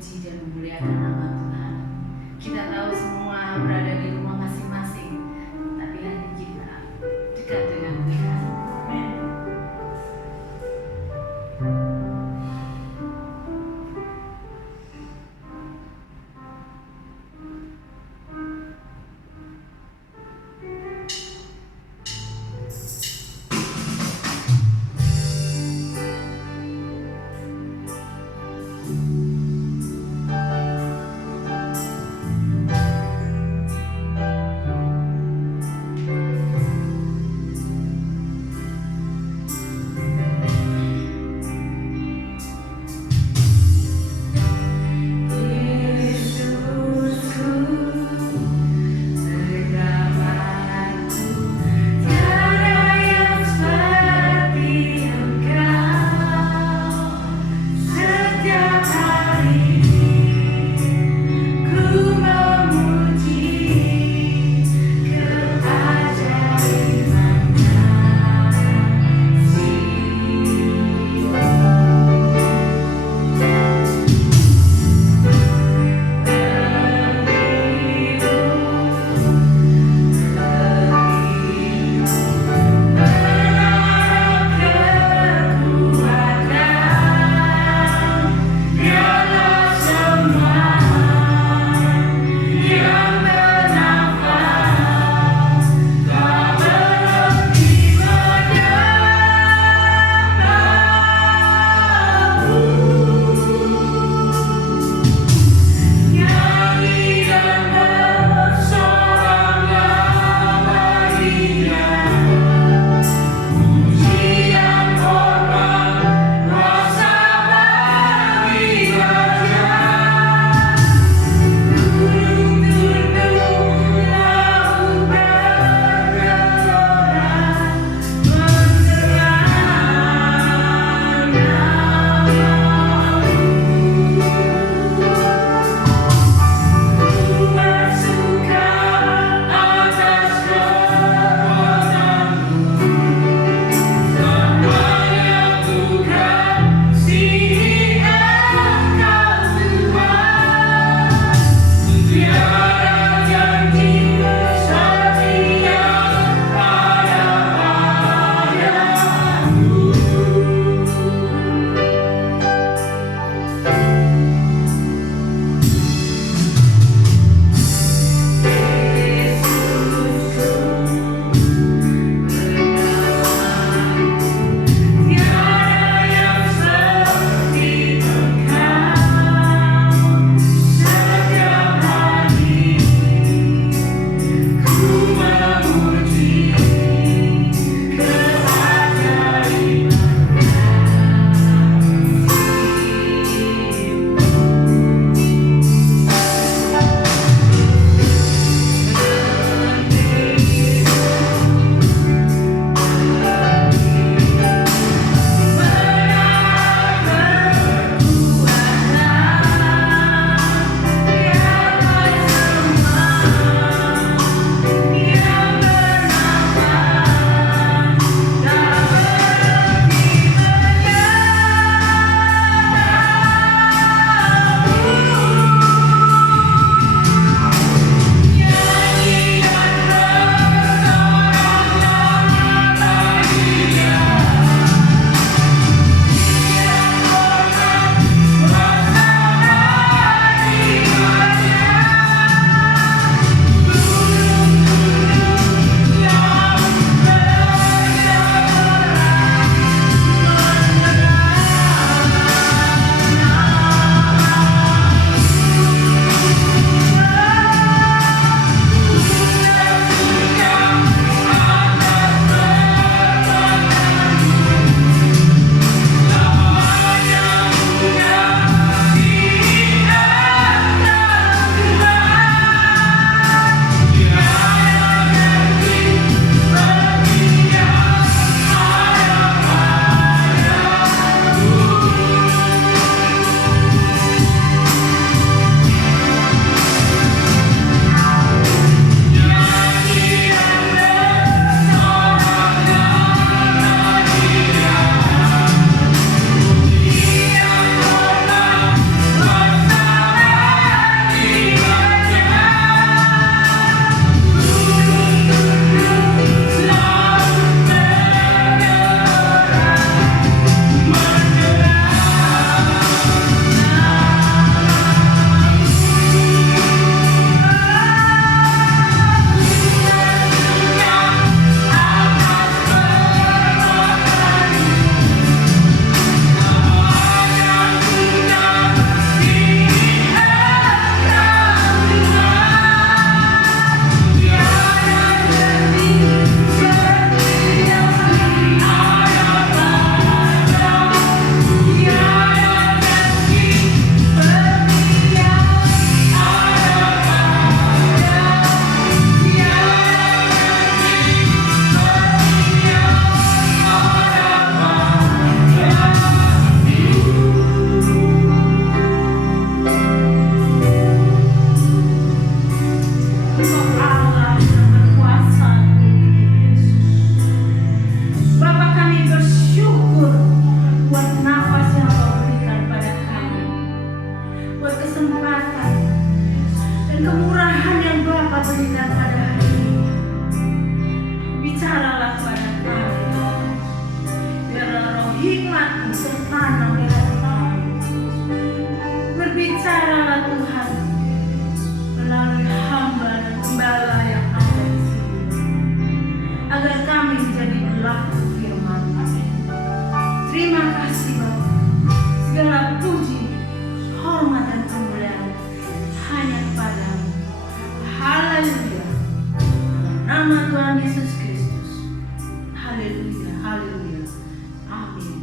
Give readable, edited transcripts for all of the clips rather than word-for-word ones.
memuji dan memuliakan nama Tuhan. Kita tahu semua berada di rumah masing-masing, tapi hati kita dekat dengan Tuhan. Amin. buat kesempatan dan kemurahan yang Bapa berikan pada hari ini. Bicaralah pada kami, biarlah roh hikmat-Mu tertanam di hati kami. Berbicaralah Tuhan melalui hamba dan gembala yang ada di sini, agar kami menjadi pelaku firman. Terima kasih Bapa. Segala puji, hormat dan kemuliaan hanya kepadamu. Haleluya. Dalam nama Tuhan Yesus Kristus. Haleluya, haleluya. Amin.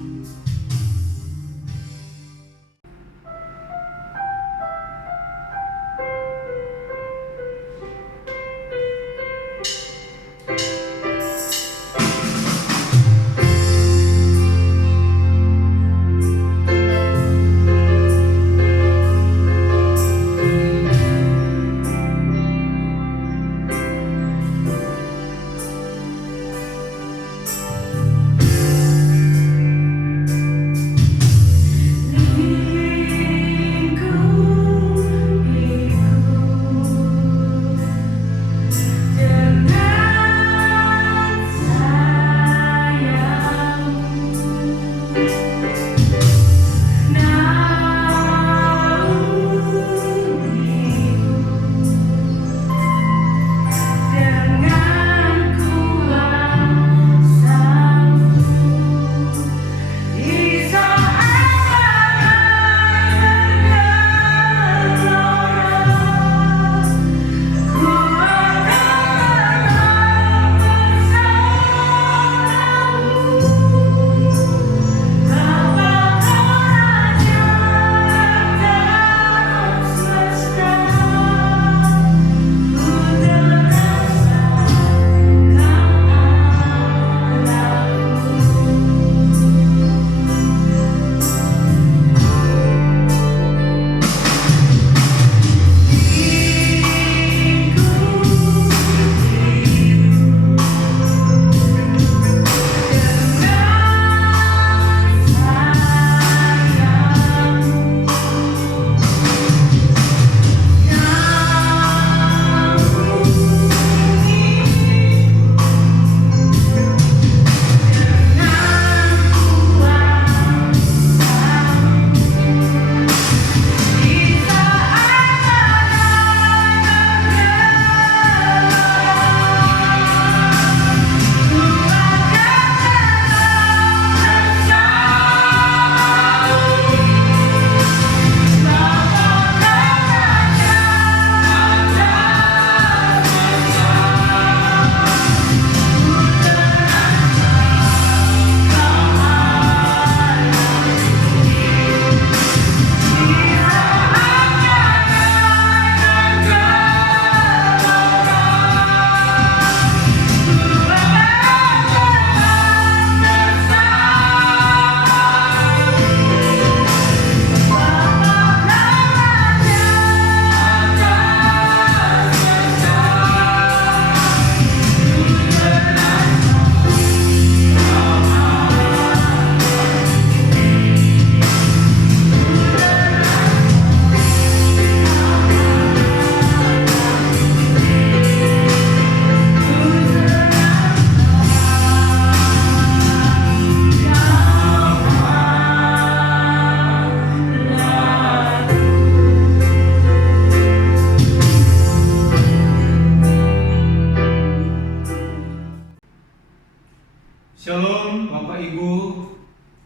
Shalom Bapak Ibu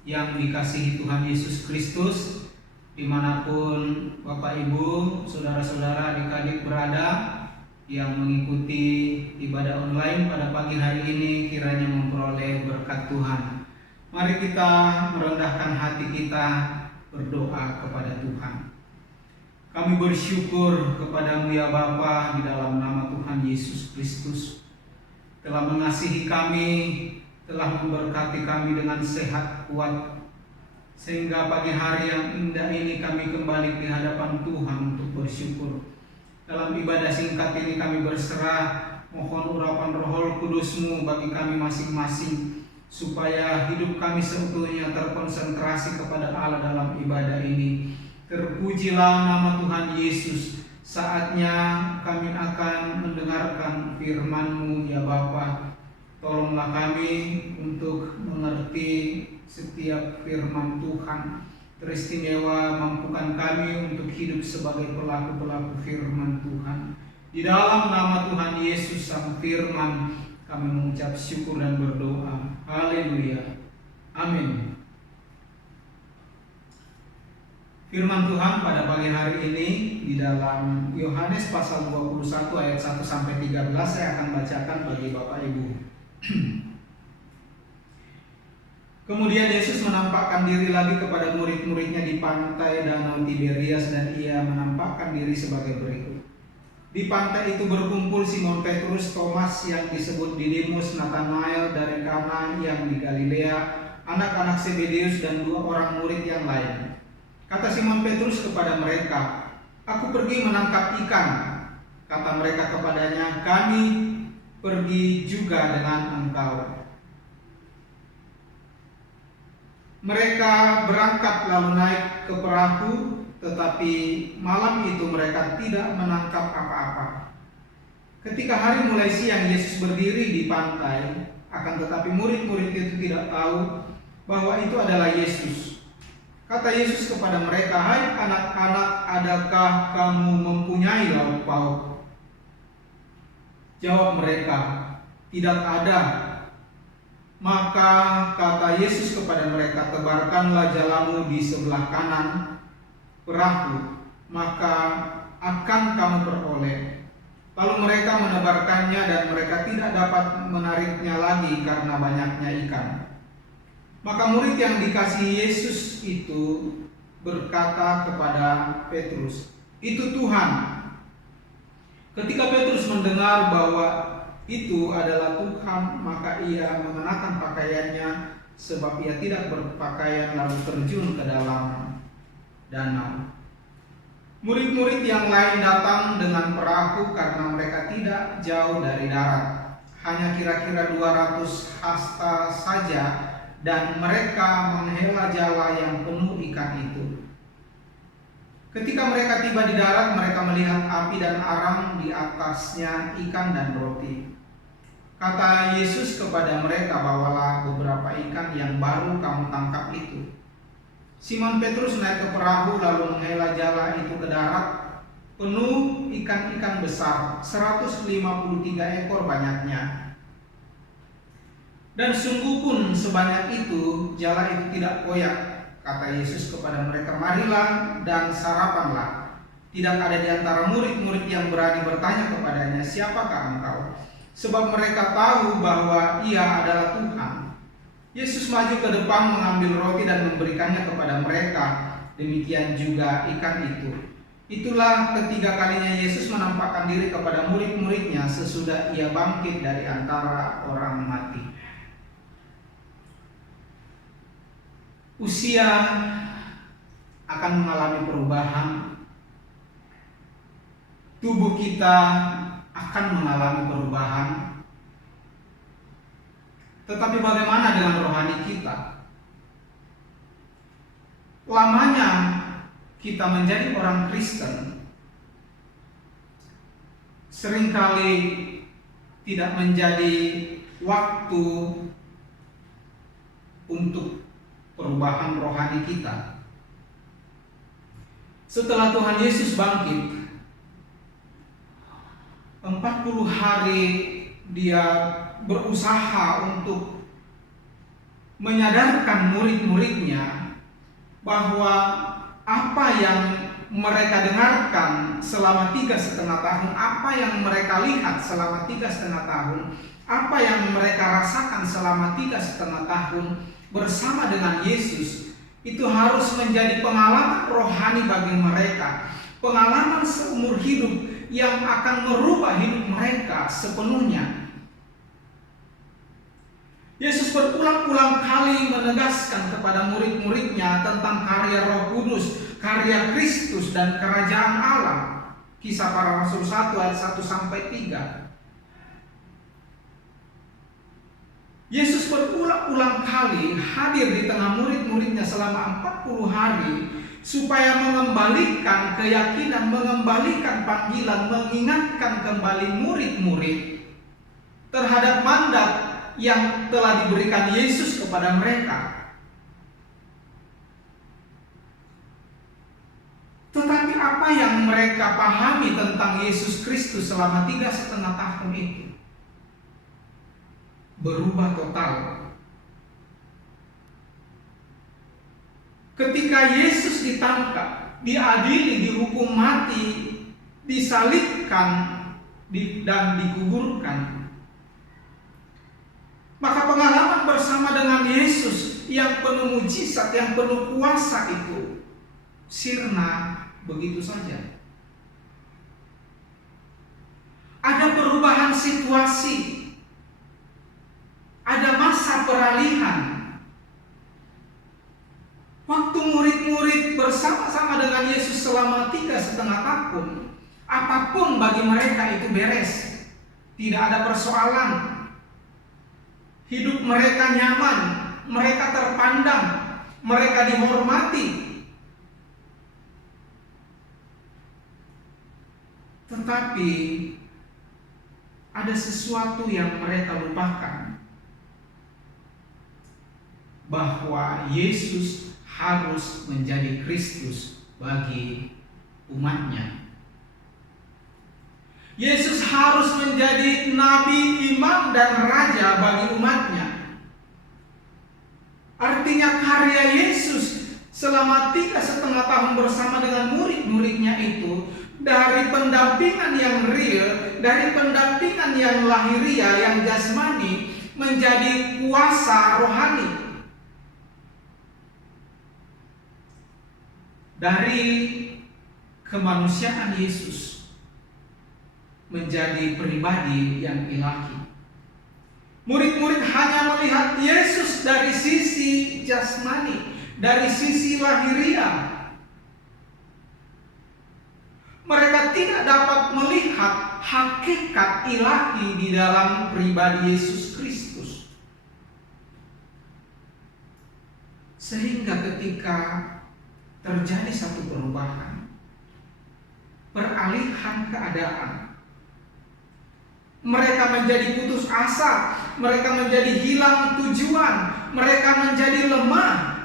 yang dikasihi Tuhan Yesus Kristus, dimanapun Bapak Ibu, saudara-saudara adik-adik berada yang mengikuti ibadah online pada pagi hari ini, kiranya memperoleh berkat Tuhan. Mari kita merendahkan hati kita, berdoa kepada Tuhan. Kami bersyukur kepadamu ya Bapa, di dalam nama Tuhan Yesus Kristus telah mengasihi kami, telah memberkati kami dengan sehat kuat, sehingga pagi hari yang indah ini kami kembali di hadapan Tuhan untuk bersyukur. Dalam ibadah singkat ini kami berserah, mohon urapan Roh Kudus-Mu bagi kami masing-masing, supaya hidup kami seutuhnya terkonsentrasi kepada Allah dalam ibadah ini. Terpujilah nama Tuhan Yesus. Saatnya kami akan mendengarkan firman-Mu ya Bapa. Tolonglah kami untuk mengerti setiap firman Tuhan. Teristimewa mampukan kami untuk hidup sebagai pelaku-pelaku firman Tuhan. Di dalam nama Tuhan Yesus Sang Firman kami mengucap syukur dan berdoa. Haleluya. Amin. Firman Tuhan pada pagi hari ini di dalam Yohanes pasal 21 ayat 1 sampai 13 saya akan bacakan bagi Bapak Ibu. Kemudian Yesus menampakkan diri lagi kepada murid-muridnya di pantai Danau Tiberias dan ia menampakkan diri sebagai berikut. Di pantai itu berkumpul Simon Petrus, Thomas yang disebut Didimus, Nathanael dari Kana yang di Galilea, anak-anak Zebedeus dan 2 orang murid yang lain. Kata Simon Petrus kepada mereka, "Aku pergi menangkap ikan." Kata mereka kepadanya, "Kami pergi juga dengan engkau." Mereka berangkat lalu naik ke perahu, tetapi malam itu mereka tidak menangkap apa-apa. Ketika hari mulai siang, Yesus berdiri di pantai, akan tetapi murid-murid itu tidak tahu bahwa itu adalah Yesus. Kata Yesus kepada mereka, "Hai anak-anak, adakah kamu mempunyai lauk pauk?" Jawab mereka, "Tidak ada." Maka kata Yesus kepada mereka, "Tebarkanlah jalamu di sebelah kanan perahu, maka akan kamu peroleh." Lalu mereka menebarkannya dan mereka tidak dapat menariknya lagi karena banyaknya ikan. Maka murid yang dikasihi Yesus itu berkata kepada Petrus, "Itu Tuhan." Ketika Petrus mendengar bahwa itu adalah Tuhan, maka ia mengenakan pakaiannya sebab ia tidak berpakaian lalu terjun ke dalam danau. Murid-murid yang lain datang dengan perahu karena mereka tidak jauh dari darat, hanya kira-kira 200 hasta saja, dan mereka menghela jala yang penuh ikan itu. Ketika mereka tiba di darat, mereka melihat api dan arang di atasnya ikan dan roti. Kata Yesus kepada mereka, "Bawalah beberapa ikan yang baru kamu tangkap itu." Simon Petrus naik ke perahu lalu menghela jala itu ke darat, penuh ikan-ikan besar, 153 ekor banyaknya. Dan sungguh pun sebanyak itu, jala itu tidak koyak. Kata Yesus kepada mereka, "Marilah dan sarapanlah." Tidak ada di antara murid-murid yang berani bertanya kepadanya, "Siapakah engkau?" Sebab mereka tahu bahwa ia adalah Tuhan. Yesus maju ke depan mengambil roti dan memberikannya kepada mereka. Demikian juga ikan itu. Itulah ketiga kalinya Yesus menampakkan diri kepada murid-muridnya sesudah ia bangkit dari antara orang mati. Usia akan mengalami perubahan. Tubuh kita akan mengalami perubahan. Tetapi bagaimana dengan rohani kita? Lamanya kita menjadi orang Kristen seringkali tidak menjadi waktu untuk perubahan rohani kita. Setelah Tuhan Yesus bangkit, 40 hari dia berusaha untuk menyadarkan murid-muridnya bahwa apa yang mereka dengarkan selama 3,5 tahun, apa yang mereka lihat selama 3,5 tahun, apa yang mereka rasakan selama 3,5 tahun bersama dengan Yesus, itu harus menjadi pengalaman rohani bagi mereka, pengalaman seumur hidup yang akan merubah hidup mereka sepenuhnya. Yesus berulang-ulang kali menegaskan kepada murid-muridnya tentang karya Roh Kudus, karya Kristus dan kerajaan Allah. Kisah Para Rasul 1 ayat 1 sampai 3. Yesus berulang-ulang kali hadir di tengah murid-muridnya selama 40 hari supaya mengembalikan keyakinan, mengembalikan panggilan, mengingatkan kembali murid-murid terhadap mandat yang telah diberikan Yesus kepada mereka. Tetapi apa yang mereka pahami tentang Yesus Kristus selama 3,5 tahun itu berubah total. Ketika Yesus ditangkap, diadili, dihukum mati, disalibkan, dan dikuburkan, maka pengalaman bersama dengan Yesus yang penuh mujizat, yang penuh kuasa itu sirna begitu saja. Ada perubahan situasi, ada masa peralihan. Waktu murid-murid bersama-sama dengan Yesus selama 3,5 tahun, apapun bagi mereka itu beres, tidak ada persoalan. Hidup mereka nyaman, mereka terpandang, mereka dihormati. Tetapi ada sesuatu yang mereka lupakan, bahwa Yesus harus menjadi Kristus bagi umatnya. Yesus harus menjadi nabi, imam, dan raja bagi umatnya. Artinya karya Yesus selama 3,5 tahun bersama dengan murid-muridnya itu, dari pendampingan yang real, dari pendampingan yang lahiriah, yang jasmani, menjadi kuasa rohani. Dari kemanusiaan Yesus menjadi pribadi yang ilahi. Murid-murid hanya melihat Yesus dari sisi jasmani, dari sisi lahiriah. Mereka tidak dapat melihat hakikat ilahi di dalam pribadi Yesus Kristus. Sehingga ketika terjadi satu perubahan, peralihan keadaan, mereka menjadi putus asa, mereka menjadi hilang tujuan, mereka menjadi lemah.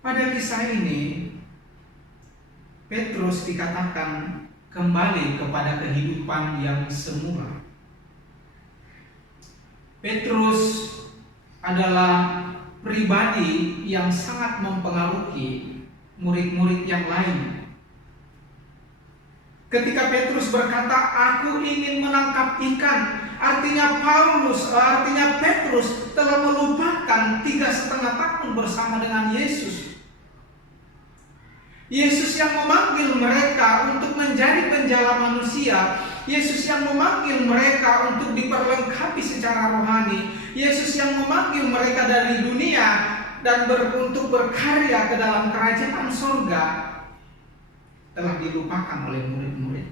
Pada kisah ini, Petrus dikatakan kembali kepada kehidupan yang semula. Petrus adalah pribadi yang sangat mempengaruhi murid-murid yang lain. Ketika Petrus berkata, "Aku ingin menangkap ikan," artinya Petrus telah melupakan 3,5 tahun bersama dengan Yesus. Yesus yang memanggil mereka untuk menjadi penjala manusia, Yesus yang memanggil mereka untuk diperlengkapi secara rohani, Yesus yang memanggil mereka dari dunia dan untuk berkarya ke dalam kerajaan surga, telah dilupakan oleh murid-murid.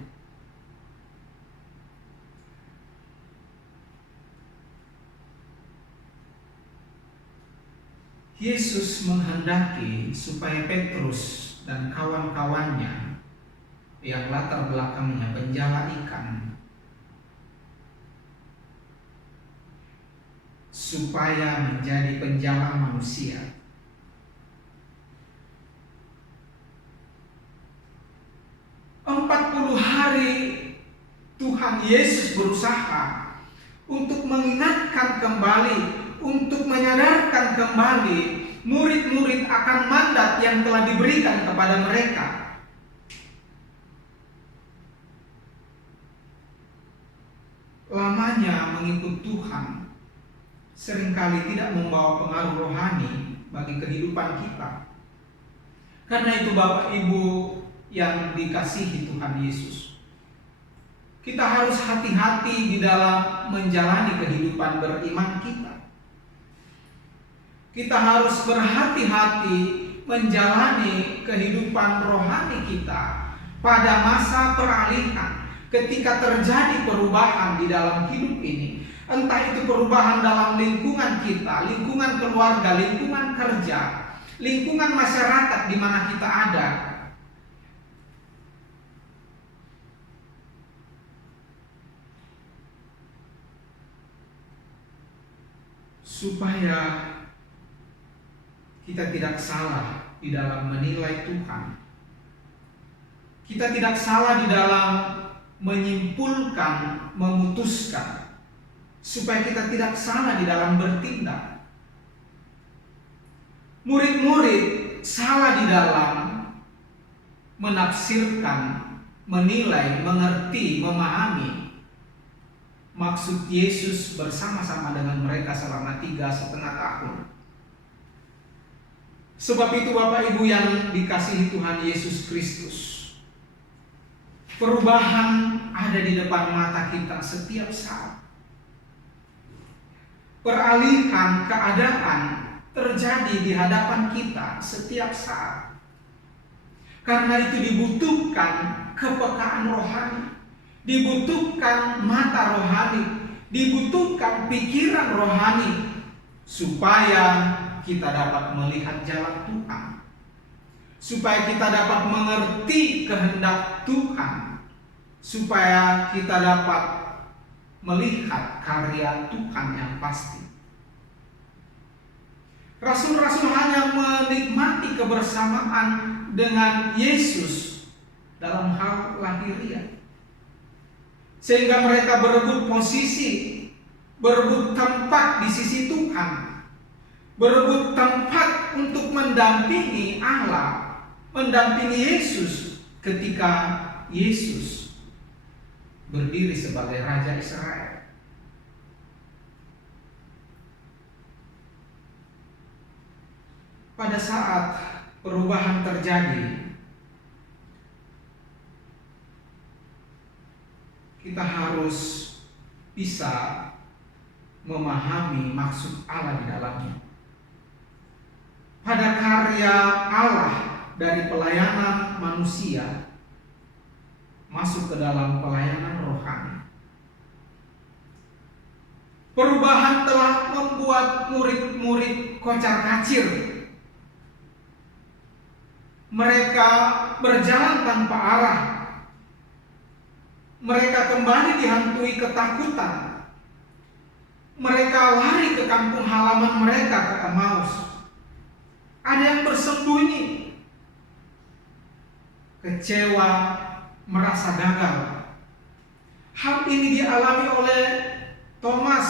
Yesus menghendaki supaya Petrus dan kawan-kawannya yang latar belakangnya penjala ikan, supaya menjadi penjala manusia. "40 hari Tuhan Yesus berusaha untuk mengingatkan kembali, untuk menyadarkan kembali murid-murid akan mandat yang telah diberikan kepada mereka. Lamanya mengikut Tuhan seringkali tidak membawa pengaruh rohani bagi kehidupan kita. Karena itu Bapak Ibu yang dikasihi Tuhan Yesus, kita harus hati-hati di dalam menjalani kehidupan beriman kita. Kita harus berhati-hati menjalani kehidupan rohani kita pada masa peralihan. Ketika terjadi perubahan di dalam hidup ini, Entah itu perubahan dalam lingkungan kita, lingkungan keluarga, lingkungan kerja, lingkungan masyarakat di mana kita ada. Supaya kita tidak salah di dalam menilai Tuhan. Kita tidak salah di dalam menyimpulkan, memutuskan. Supaya kita tidak salah di dalam bertindak. Murid-murid salah di dalam menafsirkan, menilai, mengerti, memahami maksud Yesus bersama-sama dengan mereka selama 3,5 tahun. Sebab itu Bapak Ibu yang dikasihi Tuhan Yesus Kristus, perubahan ada di depan mata kita setiap saat. Peralihan keadaan terjadi di hadapan kita setiap saat. Karena itu dibutuhkan kepekaan rohani, dibutuhkan mata rohani, dibutuhkan pikiran rohani, supaya kita dapat melihat jalan Tuhan, supaya kita dapat mengerti kehendak Tuhan, supaya kita dapat melihat karya Tuhan yang pasti. Rasul-rasul hanya menikmati kebersamaan dengan Yesus dalam hal lahiriah, sehingga mereka berebut posisi, berebut tempat di sisi Tuhan, berebut tempat untuk mendampingi Allah, mendampingi Yesus ketika Yesus berdiri sebagai Raja Israel. Pada saat perubahan terjadi, kita harus bisa memahami maksud Allah di dalamnya. Pada karya Allah dari pelayanan manusia masuk ke dalam pelayanan rohani. Perubahan telah membuat murid-murid kocar-kacir. Mereka berjalan tanpa arah. Mereka kembali dihantui ketakutan. Mereka lari ke kampung halaman mereka, ke Emmaus. Ada yang bersembunyi, kecewa, merasa gagal. Hal ini dialami oleh Thomas.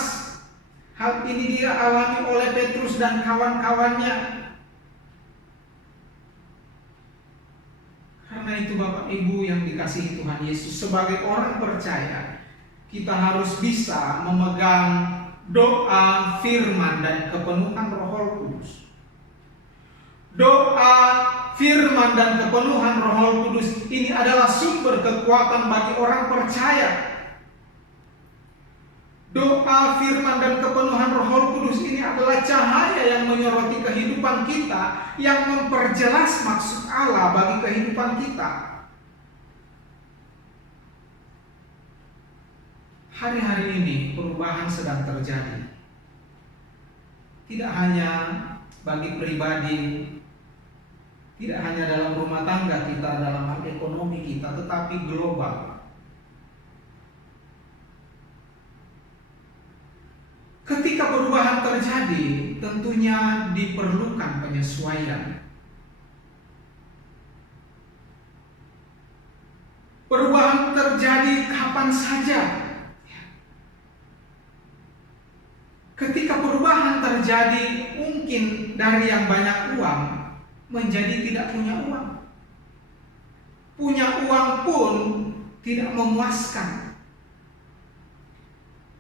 Hal ini dialami oleh Petrus dan kawan-kawannya. Karena itu Bapak Ibu yang dikasihi Tuhan Yesus, sebagai orang percaya, kita harus bisa memegang doa, firman, dan kepenuhan Roh Kudus. Doa, firman, dan kepenuhan Roh Kudus ini adalah sumber kekuatan bagi orang percaya. Doa, firman, dan kepenuhan Roh Kudus ini adalah cahaya yang menyoroti kehidupan kita, yang memperjelas maksud Allah bagi kehidupan kita. Hari-hari ini perubahan sedang terjadi. Tidak hanya bagi pribadi, tidak hanya dalam rumah tangga kita, dalam hal ekonomi kita, tetapi global. Ketika perubahan terjadi, tentunya diperlukan penyesuaian. Perubahan terjadi kapan saja. Ketika perubahan terjadi, mungkin dari yang banyak uang menjadi tidak punya uang. Punya uang pun tidak memuaskan.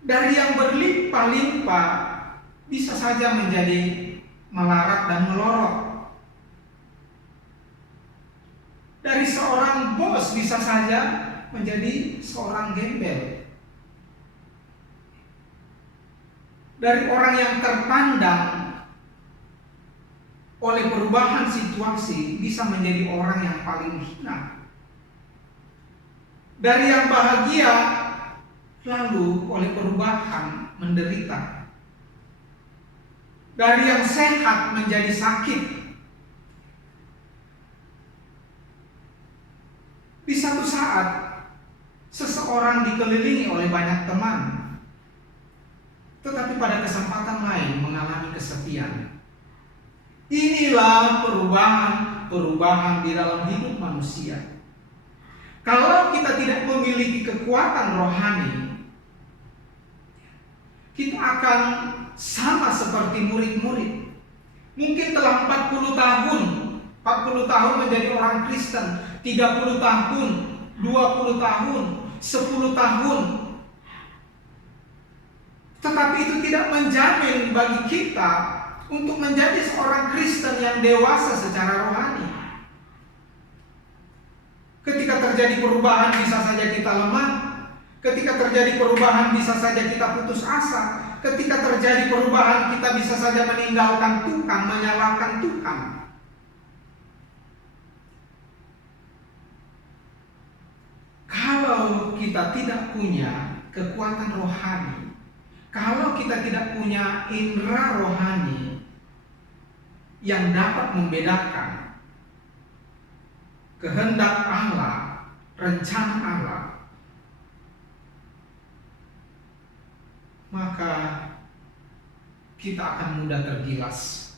Dari yang berlimpah-limpah bisa saja menjadi melarat dan melorot. Dari seorang bos bisa saja menjadi seorang gembel. Dari orang yang terpandang oleh perubahan situasi bisa menjadi orang yang paling hina. Dari yang bahagia lalu oleh perubahan menderita. Dari yang sehat menjadi sakit. Di satu saat, seseorang dikelilingi oleh banyak teman, tetapi pada kesempatan lain mengalami kesepian. Inilah perubahan di dalam hidup manusia. Kalau kita tidak memiliki kekuatan rohani, kita akan sama seperti murid-murid. Mungkin telah 40 tahun menjadi orang Kristen, 30 tahun, 20 tahun, 10 tahun. Tetapi itu tidak menjamin bagi kita untuk menjadi seorang Kristen yang dewasa secara rohani. Ketika terjadi perubahan bisa saja kita lemah. Ketika terjadi perubahan bisa saja kita putus asa. Ketika terjadi perubahan kita bisa saja meninggalkan Tuhan, menyalahkan Tuhan. Kalau kita tidak punya kekuatan rohani, kalau kita tidak punya indera rohani yang dapat membedakan kehendak Allah, rencana Allah, maka kita akan mudah tergilas.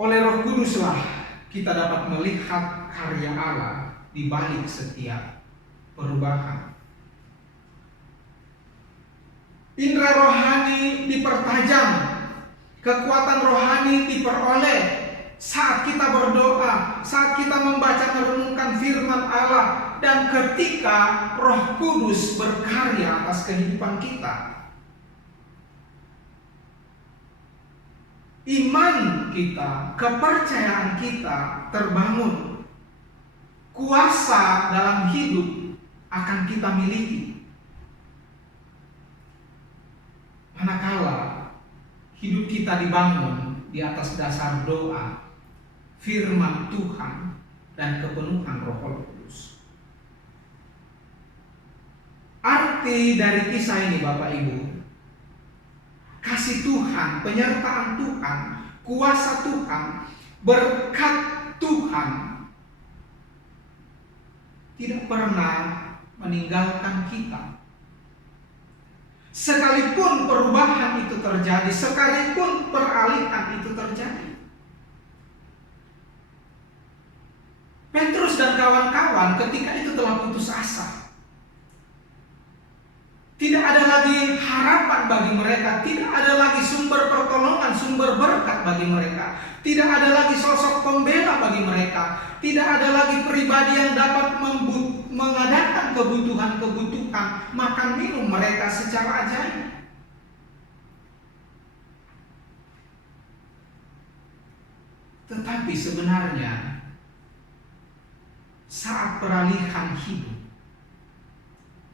Oleh Roh Kuduslah kita dapat melihat karya Allah di balik setiap perubahan. Indera rohani dipertajam, kekuatan rohani diperoleh saat kita berdoa, saat kita membaca merenungkan firman Allah, dan ketika Roh Kudus berkarya atas kehidupan kita. Iman kita, kepercayaan kita terbangun. Kuasa dalam hidup akan kita miliki. Manakala hidup kita dibangun di atas dasar doa, firman Tuhan, dan kepenuhan Roh Kudus. Arti dari kisah ini Bapak Ibu, kasih Tuhan, penyertaan Tuhan, kuasa Tuhan, berkat Tuhan tidak pernah meninggalkan kita. Sekalipun perubahan itu terjadi, sekalipun peralihan itu terjadi. Petrus dan kawan-kawan ketika itu telah putus asa. Tidak ada lagi harapan bagi mereka, tidak ada lagi sumber pertolongan, sumber berkat bagi mereka, tidak ada lagi sosok pembela bagi mereka, tidak ada lagi pribadi yang dapat mengadakan kebutuhan makan minum mereka secara ajaib. Tetapi sebenarnya saat peralihan hidup,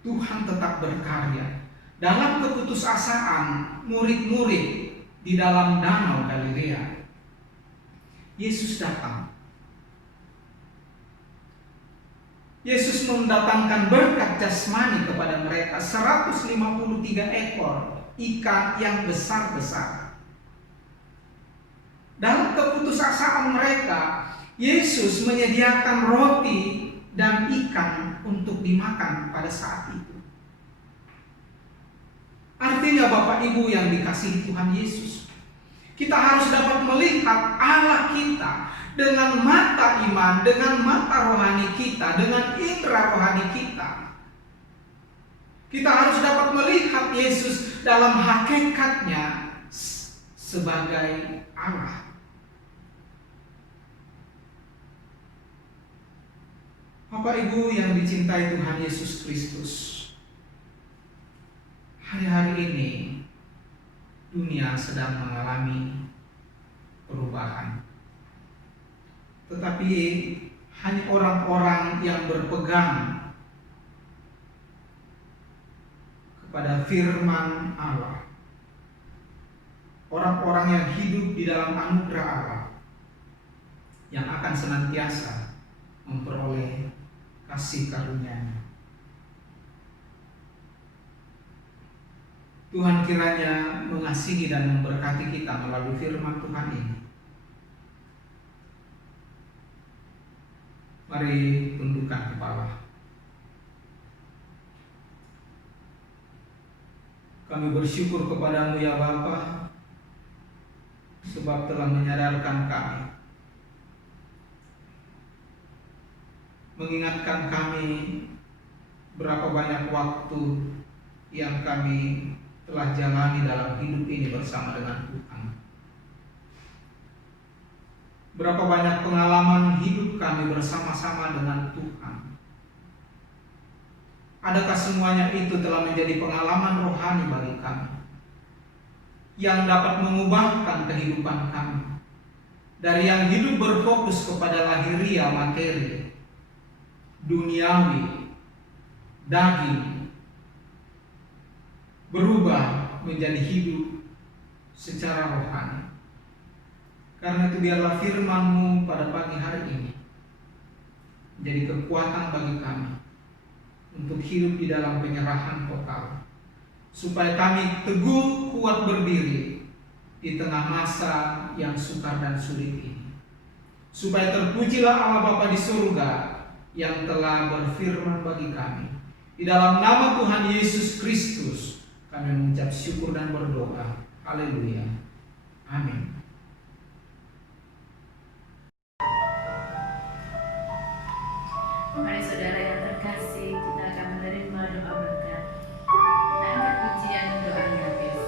Tuhan tetap berkarya. Dalam keputusasaan murid-murid di dalam danau Galilea, Yesus datang. Yesus mendatangkan berkat jasmani kepada mereka, 153 ekor ikan yang besar-besar. Dalam keputusasaan mereka, Yesus menyediakan roti dan ikan untuk dimakan pada saat itu. Artinya Bapak Ibu yang dikasihi Tuhan Yesus, kita harus dapat melihat Allah kita dengan mata iman, dengan mata rohani kita, dengan indera rohani kita. Kita harus dapat melihat Yesus dalam hakikatnya sebagai Allah. Bapak Ibu yang dicintai Tuhan Yesus Kristus, hari-hari ini dunia sedang mengalami perubahan. Tetapi hanya orang-orang yang berpegang kepada firman Allah, orang-orang yang hidup di dalam anugerah Allah, yang akan senantiasa memperoleh kasih karunia-Nya. Tuhan kiranya mengasihi dan memberkati kita melalui firman Tuhan ini. Mari tundukkan kepala. Kami bersyukur kepadamu ya Bapa, sebab telah menyadarkan kami, mengingatkan kami berapa banyak waktu yang kami telah jalani dalam hidup ini bersama dengan Tuhan. Berapa banyak pengalaman hidup kami bersama-sama dengan Tuhan. Adakah semuanya itu telah menjadi pengalaman rohani bagi kami yang dapat mengubahkan kehidupan kami dari yang hidup berfokus kepada lahiria materi, duniawi, daging, berubah menjadi hidup secara rohani. Karena itu biarlah firman-Mu pada pagi hari ini menjadi kekuatan bagi kami untuk hidup di dalam penyerahan total, supaya kami teguh kuat berdiri di tengah masa yang sukar dan sulit ini. Supaya terpujilah Allah Bapa di surga yang telah berfirman bagi kami. Di dalam nama Tuhan Yesus Kristus kami mengucap syukur dan berdoa. Haleluya. Amin. Mari saudara yang terkasih, kita akan menerima doa berkat. Angkat pujian doa gratis.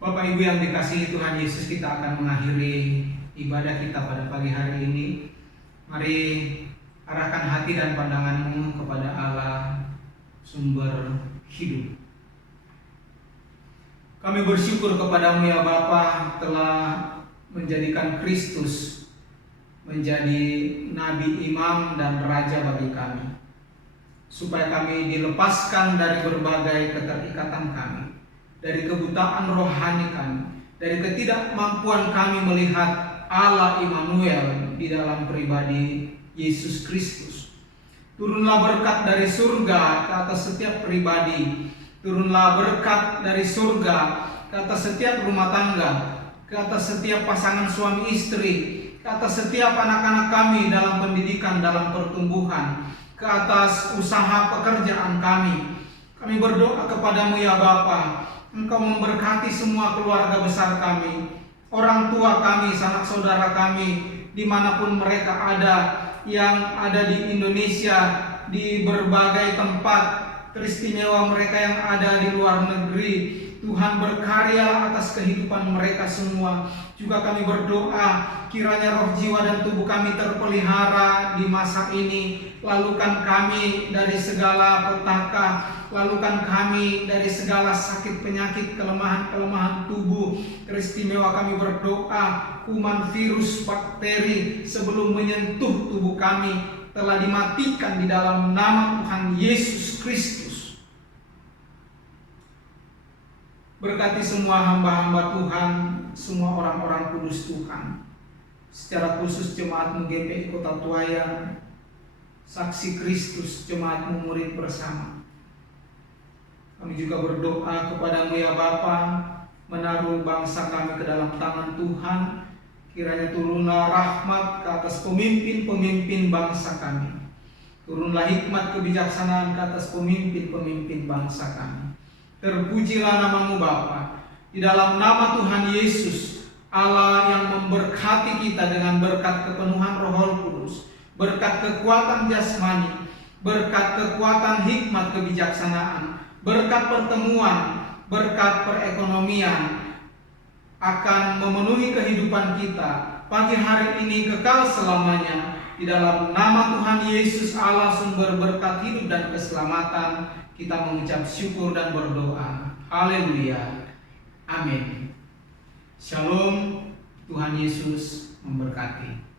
Bapak Ibu yang dikasihi Tuhan Yesus, kita akan mengakhiri ibadah kita pada pagi hari ini. Mari arahkan hati dan pandanganmu kepada Allah, sumber hidup. Kami bersyukur kepadamu ya Bapa, telah menjadikan Kristus menjadi nabi, imam, dan raja bagi kami, supaya kami dilepaskan dari berbagai keterikatan kami, dari kebutaan rohani kami, dari ketidakmampuan kami melihat Allah Immanuel di dalam pribadi Yesus Kristus. Turunlah berkat dari surga ke atas setiap pribadi. Turunlah berkat dari surga ke atas setiap rumah tangga, ke atas setiap pasangan suami istri, ke atas setiap anak-anak kami dalam pendidikan, dalam pertumbuhan, ke atas usaha pekerjaan kami. Kami berdoa kepadamu ya Bapa, Engkau memberkati semua keluarga besar kami, orang tua kami, sanak saudara kami, dimanapun mereka ada, yang ada di Indonesia, di berbagai tempat teristimewa mereka yang ada di luar negeri. Tuhan berkarya atas kehidupan mereka semua. Juga kami berdoa, kiranya roh, jiwa, dan tubuh kami terpelihara di masa ini. Lalukan kami dari segala petaka, lalukan kami dari segala sakit penyakit, kelemahan tubuh. Teristimewa kami berdoa, kuman, virus, bakteri sebelum menyentuh tubuh kami telah dimatikan di dalam nama Tuhan Yesus Kristus. Berkati semua hamba-hamba Tuhan, semua orang-orang kudus Tuhan, secara khusus jemaat-Mu GPI Kota Tuayan, Saksi Kristus, jemaat-Mu murid bersama. Kami juga berdoa kepadamu ya Bapa, menaruh bangsa kami ke dalam tangan Tuhan. Kiranya turunlah rahmat ke atas pemimpin-pemimpin bangsa kami. Turunlah hikmat kebijaksanaan ke atas pemimpin-pemimpin bangsa kami. Terpujilah namamu Bapa. Di dalam nama Tuhan Yesus, Allah yang memberkati kita dengan berkat kepenuhan Roh Kudus, berkat kekuatan jasmani, berkat kekuatan hikmat kebijaksanaan, berkat pertemuan, berkat perekonomian, akan memenuhi kehidupan kita pagi hari ini kekal selamanya. Di dalam nama Tuhan Yesus, Allah sumber berkat hidup dan keselamatan, kita mengucap syukur dan berdoa. Haleluya. Amin. Shalom. Tuhan Yesus memberkati.